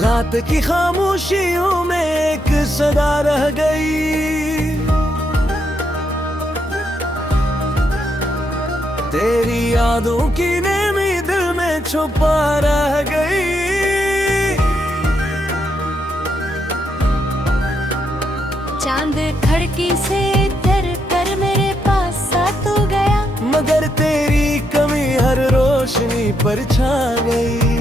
रात की खामोशियों में एक सदा रह गई, तेरी यादों की नेमी दिल में छुपा रह गई। चांद खिड़की से तर कर मेरे पास सा तो गया, मगर तेरी कमी हर रोशनी पर छा गई।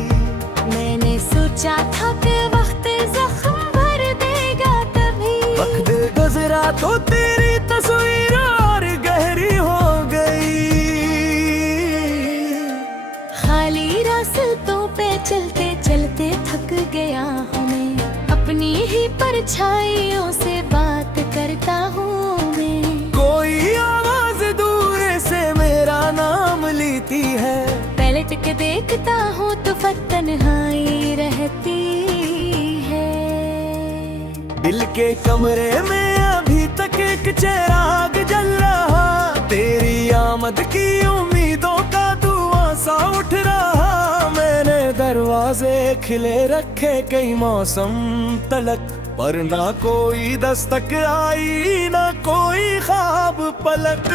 मैंने सोचा था कि वक्त जख्म भर देगा तभी, वक्त गुजरा तो तेरी तस्वीर और गहरी हो गई। खाली रास्तों पे चलते चलते थक गया हूँ मैं, अपनी ही परछाइयों से बात करता हूँ मैं। कोई आवाज दूर से मेरा नाम लेती है, पलट के देखता हूँ तो तन्हाई रहती है। दिल के कमरे में अभी तक एक चिराग जल रहा, तेरी आमद की उम्मीदों का धुआं सा उठ रहा। मैंने दरवाजे खिले रखे कई मौसम तलक, पर ना कोई दस्तक आई ना कोई ख्वाब पलक।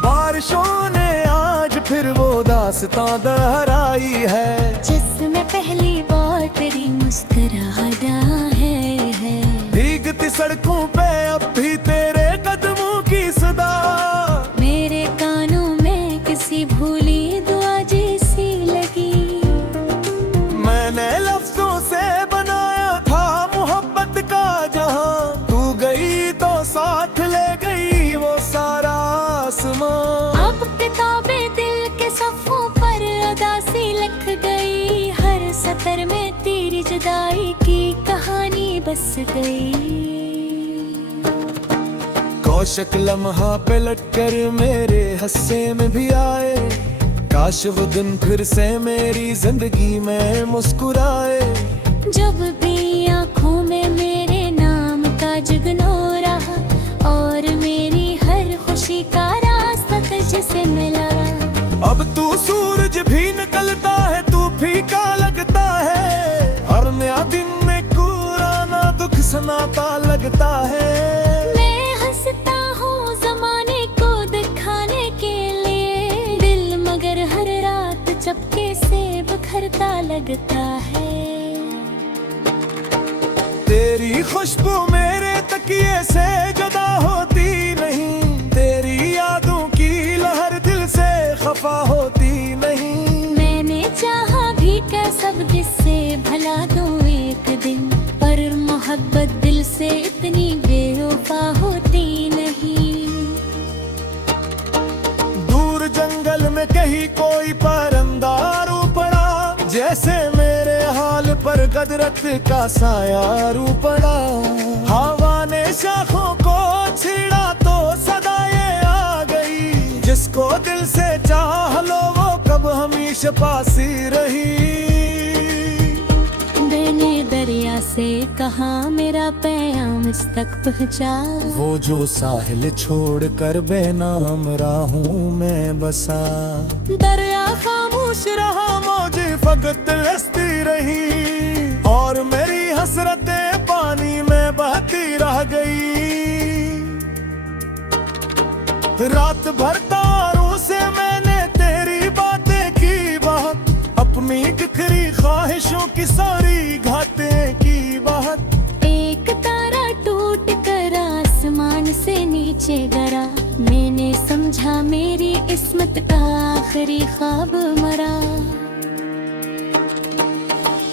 बारिशों ने आज फिर वो दास्तां दोहराई है, जिसमें पहली बार तेरी मुस्कुराहट है। भीगती सड़कों पे अब भी तेरे कदमों की सदा, मेरे कानों में किसी भूली दुआ जैसी लगी। मैंने लफ्जों से बनाया था मोहब्बत का जहां, तू गई तो साथ ले गई वो सारा आसमां। अब किताबें दिल के सफ़ों पर उदासी लिख गई, हर सतर में तेरी जुदाई की कहानी बस गई। कौशक लम्हा पे लट कर मेरे हस्से में भी आए, काश वो दिन फिर से मेरी जिंदगी में मुस्कुराए। जब भी आँखों में मेरे नाम का जुगनू रहा, और मेरी हर खुशी का रास्ता तुझसे मिला। अब तू सूरज भी निकलता है, तू फीका लगता है, हर नया दिन में पुराना दुख सनाता लगता है। मैं हंसता हूँ जमाने को दिखाने के लिए, दिल मगर हर रात चपके से बिखरता लगता है। तेरी खुशबू मेरे तकिए से जुदा होती नहीं, तेरी यादों की लहर दिल से खफा होती नहीं। मैंने चाहा भी क्या सब किससे भला दूं एक दिन, पर मोहब्बत दिल से इतनी बेवफा होती नहीं। दूर जंगल में कहीं कोई परिंदा रू पड़ा, जैसे मेरे हाल पर कदरत का साया रू पड़ा। हवा ने शाखों को छेड़ा तो सदा ये आ गई, जिसको दिल से चाह लो वो कब हमेशा पास ही रही। मैंने दरिया से कहा मेरा पैगाम इस तक पहुँचा, वो जो साहिल छोड़ कर बेनाम राहूं मैं बसा। दरिया खामोश रहा, मौजें फकत रसती रही, और मेरी हसरतें पानी में बहती रह गई। रात भर तारों से मैंने तेरी बातें की बात, अपनी बिखरी ख्वाहिशों की सारी घातें की बात। एक तारा टूट कर आसमान से नीचे गिरा, मैंने समझा मेरी किस्मत का आखिरी ख्वाब मरा।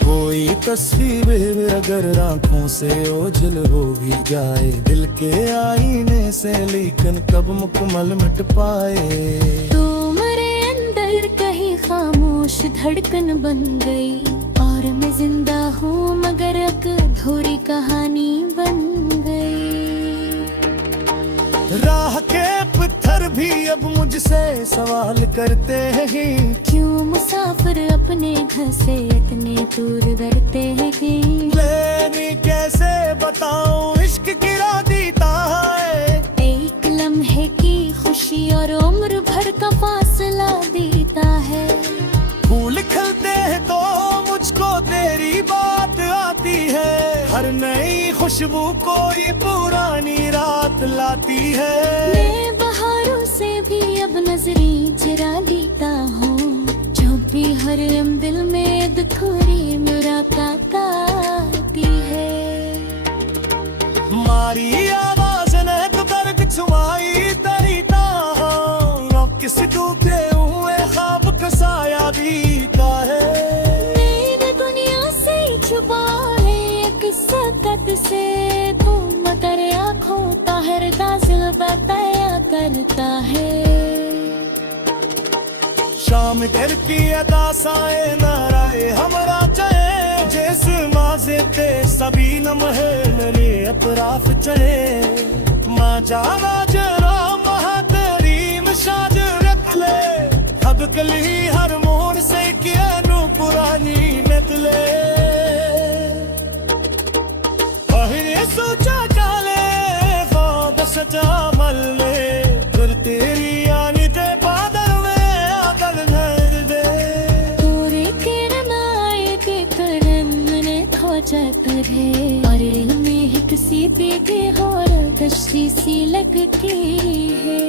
कोई तस्वीर अगर आंखों से ओझल हो भी जाए, दिल के आईने से लेकिन कब मुकम्मल मिट पाए। तू मेरे अंदर कहीं खामोश धड़कन बन गई, और मैं जिंदा हूँ मगर एक अधूरी कहानी बन गई। राह के पत्थर भी अब मुझसे सवाल करते हैं, क्यों मुसाफिर अपने घर से इतने दूर करते हैं। लेनी कैसे बताऊं इश्क गिरा दीता है, एक हर नई खुशबू कोई पुरानी रात लाती है। मैं बहारों से भी अब नजरें चुरा लेता हूँ, जो भी हर दिल में दुखोरी मुलाकात आती है। मारी आवाज ने तो दर्द छुआई तेरी ताहों, किस टूटे हुए ख्वाब का साया बीता है। मैंने दुनिया से छुपा है एक सकत से, तू मगर आँखों का हर दासिल बताया करता है। शाम घर की अदा साए नाराए हमरा चाहे, जिस माजे पे सभी लम्हे मेरे अतराफ चले। माँ जावा जरा महातरीन शाज रख ले, हद कली हर मोड़ से किया नू पुरानी नकले। पहले सोचा काले ख्वाब सजा मल में, फिर तेरी आनी ते बादल में आदल भर दे। तोरे किरण आए के करन ने खोजत रहे, और दिल में ही किसी पे के और दश्ती सी लगती है।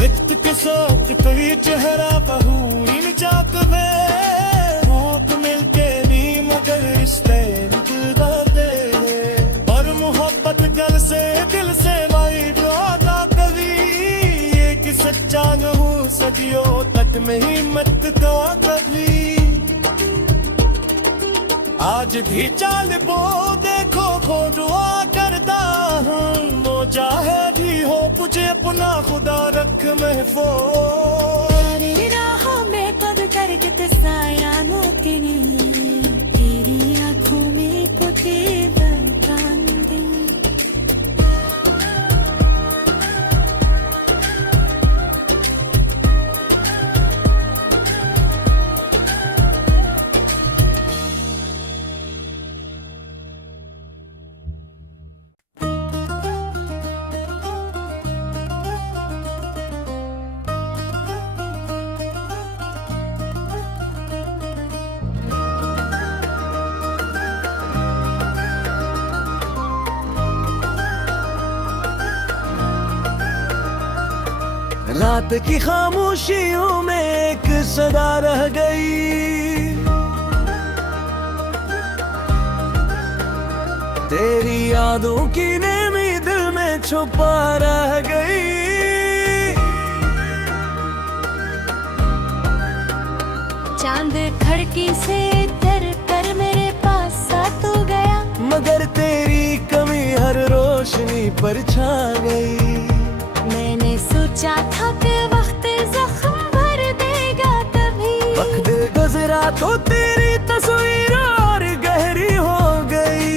रिक्त के सोच कोई चेहरा बहूरी में जात में, मौत मिलके भी मगर रिश्ते निकलते हैं। और मोहब्बत गल से दिल से माई जो आता कभी, ये कि सच्चा न हो सदियों तक में हिम्मत तो कभी। आज भी चाल बो देखो खो दुआ करता हूँ, मुजाहिदी हो मुझे अपना खुदा रख महफूज। तेरी राहों में कब दर्द ते साया नोकनी, तेरी आँखों में पुते बंकांदे। रात की खामोशियों में एक सदा रह गई, तेरी यादों की नेमी दिल में छुपा रह गई। चांद खड़की से तर कर मेरे पास आ तो गया, मगर तेरी कमी हर रोशनी पर छा गई। मैंने सोचा था कि वक्त जख्म भर देगा कभी, वक्त गुजरा तो तेरी तस्वीर और गहरी हो गई।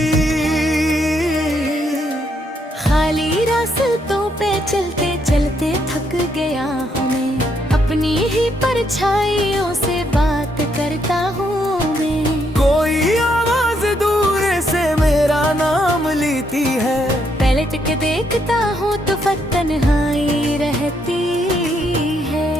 खाली रास्तों पे चलते चलते थक गया हमें, अपनी ही परछाइयों से बात करता हूँ मैं। कोई आवाज दूर से मेरा नाम लेती है, पलट के देखता हूँ तो तन्हाई रहती है।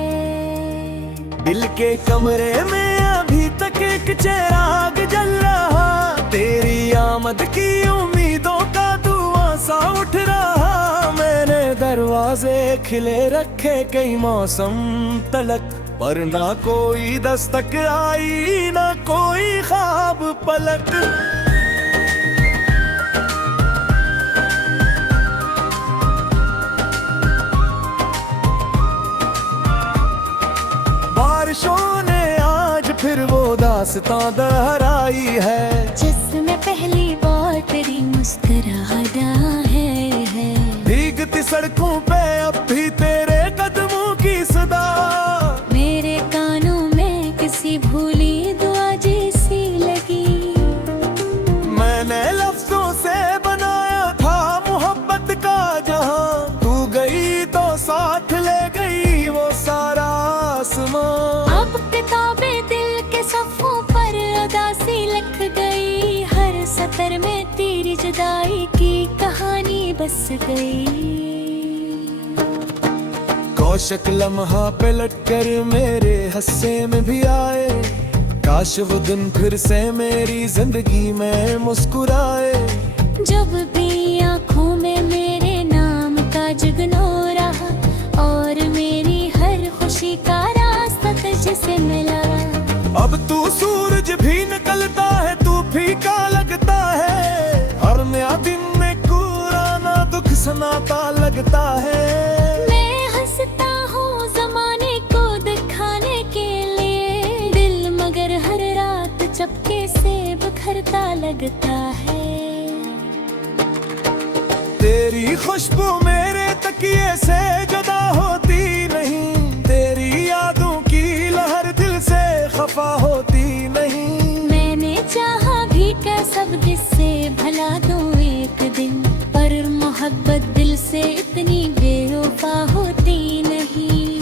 दिल के कमरे में अभी तक एक चिराग जल रहा, तेरी आमद की उम्मीदों का धुआं सा उठ रहा। मैंने दरवाजे खिले रखे कई मौसम तलक, पर ना कोई दस्तक आई ना कोई ख्वाब पलक। बारिशों ने आज फिर वो दास्तां दोहराई है, जिसमें पहली बार तेरी मुस्कुराहट है। भीगती सड़कों पे अब भी तेरे कदमों की सदा, मेरे कानों में किसी भूली दुआ जैसी लगी। मैंने लफ्जों से बनाया था मोहब्बत का जहां, तू गई तो साथ ले गई वो सारा आसमां। अब किताबें दिल के सफ़ों पर अदासी लिख गई, हर सतर में तेरी जुदाई की कहानी बस गई। कौशक लम्हा पलट कर मेरे हस्से में भी आए, काश वो दिन फिर से मेरी जिंदगी में मुस्कुराए। जब भी आँखों में मेरे नाम का जुगनू रहा और मेरी हर खुशी का रास्ता तुझसे मिला। अब तू सूरज भी निकलता है, तू फीका लगता है। हर नया दिन में पुराना दुख सनाता लगता है। मैं हंसता हूँ जमाने को दिखाने के लिए, दिल मगर हर रात चपके से बिखरता लगता है। तेरी खुशबू मेरे तकिए से जुदा होती नहीं, तेरी यादों की लहर दिल से खफा होती नहीं। मैंने चाहा भी क्या सब किससे भला दूं एक दिन, पर मोहब्बत दिल से इतनी बेवफा होती नहीं।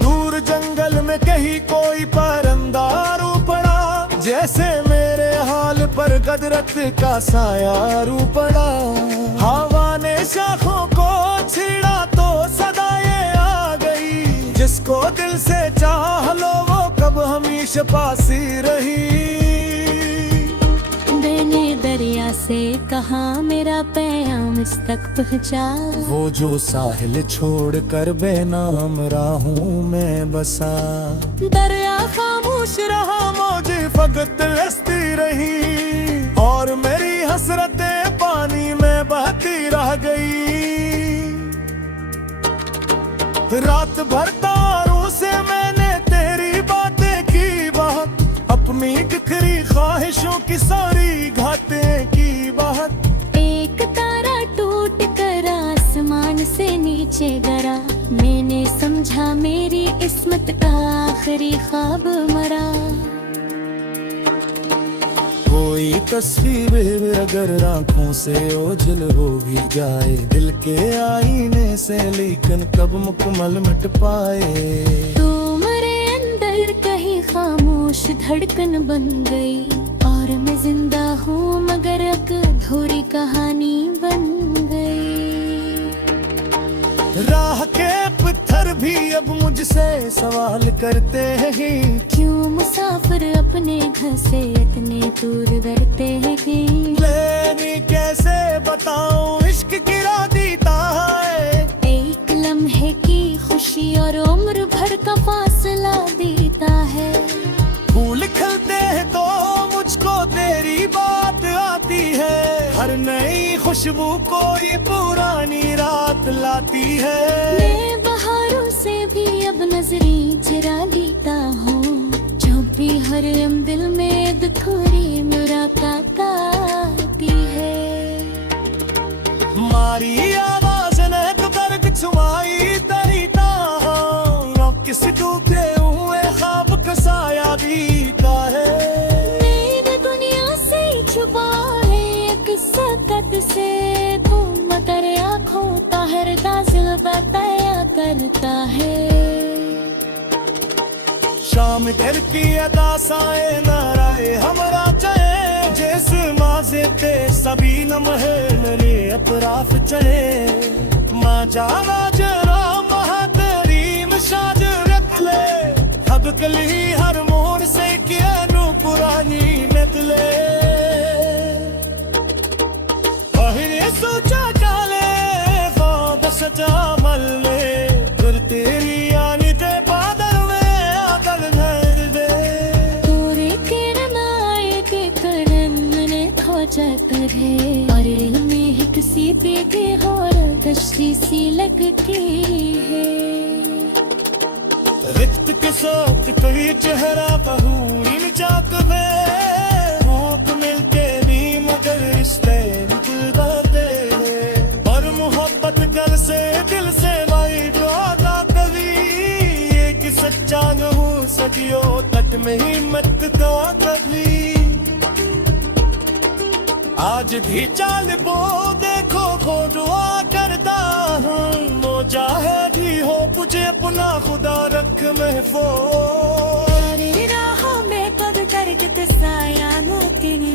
दूर जंगल में कहीं कोई परिंदा रू पड़ा, जैसे मेरे हाल पर कदरत का साया रू पड़ा। हवा ने शाखों को छेड़ा तो सदा ये आ गई, जिसको दिल से चाह लो वो कब हमेशा पास ही रही। मैंने दरिया से कहा मेरा पैगाम इस तक पहुँचा, वो जो साहिल छोड़ कर बेनाम राहूं में बसा। दरिया खामोश रहा, मौजें फकत हंसती रही, और मेरी हसरतें पानी में बहती रह गई। रात भर तारों से मैंने तेरी बातें की बात, अपनी बिखरी ख्वाहिशों की सारी घाटें की बात। एक तारा टूट कर आसमान से नीचे गिरा, मैंने समझा मेरी किस्मत का आखिरी ख्वाब मरा। कोई तस्वीर अगर आंखों से ओझल हो भी जाए, दिल के आईने से लेकिन कब मुकम्मल मिट पाए। तू मेरे अंदर कहीं खामोश धड़कन बन गई, और मैं जिंदा हूँ मगर एक अधूरी कहानी बन गई। राह के पत्थर भी अब मुझसे सवाल करते हैं, क्यों मुसाफिर अपने घर से इतने दूर रहते हैं। लेनी कैसे बताऊं इश्क गिरा देता है, एक लम्हे की खुशी और उम्र भर का फासला देता है। फूल खिलते हैं तो मुझको तेरी बात आती है, हर नई खुशबू कोई पुरानी रात लाती है। मैं बहारों से भी अब नजरें चुरा लेता हूँ, जब भी हर दिल में दुखोरी मुलाकात आती है। मारी आवाज ने तो दर्द छुआई तेरी ताहां, किस टूटे हुए ख्वाब का साया बीता है। मैंने दुनिया से छुपा है एक सकत से, तुम मगर आँखों का हर दाजिल बताया करता है। शाम घर की अदा साए नाराए हमरा चाहे, जिस माजे ते सभी लम्हे मेरे अतराफ चले। माँ जाना जरा महातरीम साज रख ले, हद कली हर मोड़ से किया नू पुरानी निकले। पहले सोचा चाले बात सजा मल्ले, फिर तेरी आनी ते बादल में आदल भर दे। तोरे किरण आए के करन ने खोजा करे, और दिल में एक सी पे और तश्री सी लगती है। रिक्त के साथ कोई चेहरा बहूरी जात में, मौत मिलते भी मगर रिश्ते निकलते हैं। और मोहब्बत गल से दिल से भाई जो आता कभी, एक सच्चा न हो सकियो तक में ही मत का कभी। आज भी चाल बो देखो खो दुआ करता हूँ, वो चाहे भी हो मुझे अपना खुदा रख महफूज। तेरी राहों में कब करके साया न तेरी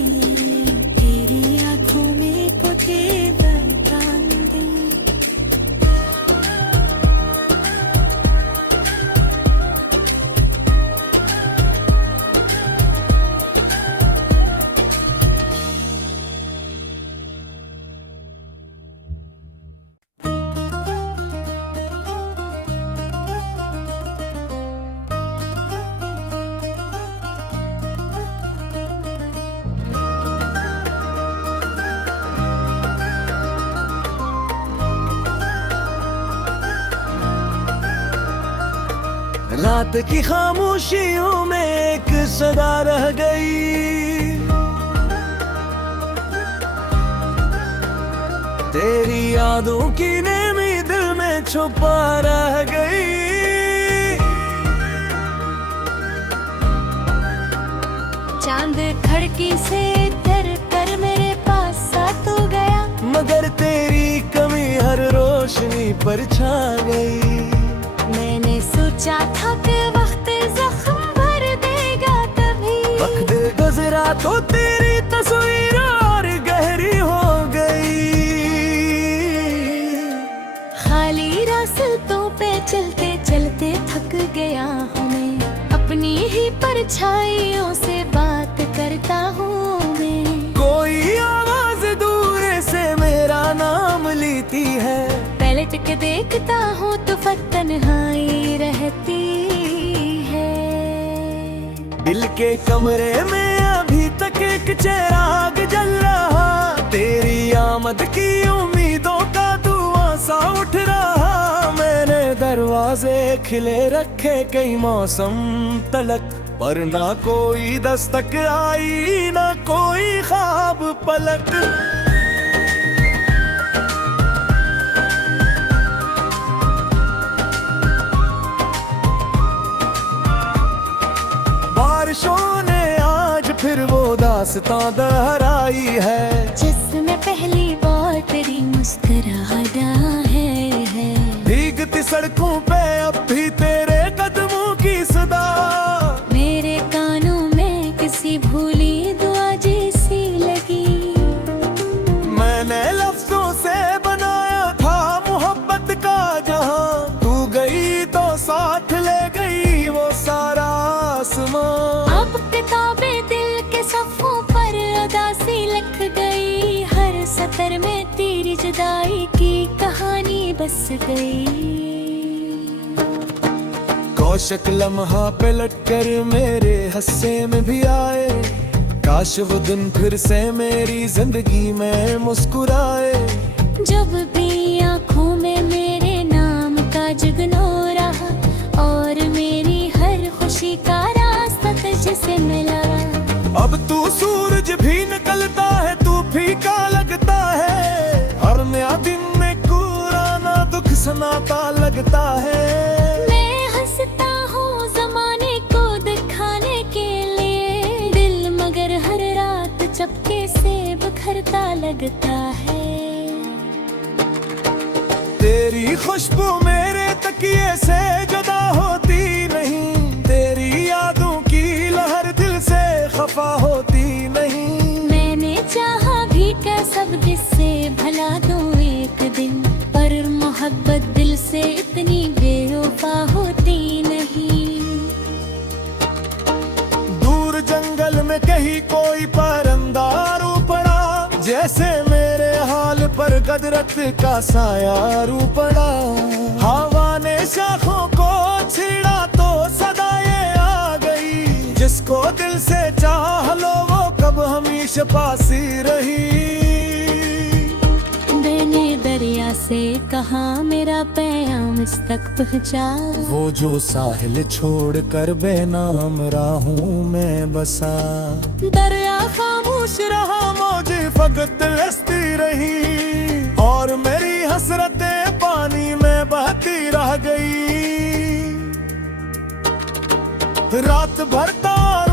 आँखों में पुते बरकांदी। रात की खामोशियों में एक सदा रह गई, तेरी यादों की नेमी दिल में छुपा रह गई। चांद खिड़की से तर कर मेरे पास सा तो गया, मगर तेरी कमी हर रोशनी पर छा गई। मैंने सोचा था कि वक्त जख्म भर देगा तभी, वक्त गुजरा तो तेरी तस्वीर और गहरी हो गई। खाली रास्तों पे चलते चलते थक गया हूँ मैं, अपनी ही परछाइयों से बात करता हूँ मैं। कोई आवाज दूर से मेरा नाम लेती है, पलट के देखता हूँ तो तन्हाई रहती है। दिल के कमरे में अभी तक एक चिराग जल रहा, तेरी आमद की उम्मीदों का धुआं सा उठ रहा। मैंने दरवाजे खिले रखे कई मौसम तलक, पर ना कोई दस्तक आई ना कोई ख्वाब पलक। बारिशों ने आज फिर वो दास्तां दोहराई है, जिसमें पहली बार तेरी मुस्कुराहट है। भीगती सड़कों पे अब भी तेरे कदमों की सदा, मेरे कानों में किसी भूली दुआ जैसी लगी। मैंने लफ्जों से बनाया था मोहब्बत का जहां, तू गई तो साथ ले गई वो सारा आसमां। अब किताबें दिल के सफ़ों पर उदासी लिख गई, हर सतर में तेरी जुदाई की कहानी बस गई। कौशक लम्हा पे लट कर मेरे हस्से में भी आए, काश वो दिन फिर से मेरी जिंदगी में मुस्कुराए। जब भी आँखों में मेरे नाम का जुगनू रहा, और मेरी हर खुशी का रास्ता तुझसे मिला। अब तू सूरज भी निकलता है, तू फीका लगता है, हर नया दिन में पुराना दुख सुनाता लगता है। मैं हंसता हूँ जमाने को दिखाने के लिए, दिल मगर हर रात चपके से बिखरता लगता है। तेरी खुशबू मेरे तकिए से जुदा होती नहीं, तेरी यादों की लहर दिल से खफा होती नहीं। मैंने चाहा भी क्या सब जिससे भला दूं एक दिन, पर मोहब्बत दिल से इतनी बेवफा होती नहीं। दूर जंगल में कहीं कोई परिंदा रू पड़ा, जैसे मेरे हाल पर कदरत का साया रू पड़ा। हवा ने शाखों को छेड़ा तो सदा ये आ गई, जिसको दिल से चाह लो वो कब हमेशा पासी रही। मैंने दरिया से कहा मेरा पैगाम इस तक पहुँचा, वो जो साहिल छोड़ कर बेनाम राहूं मैं बसा। दरिया खामोश रहा, मौजें फकत हंसती रही, और मेरी हसरतें पानी में बहती रह गई। रात भर तार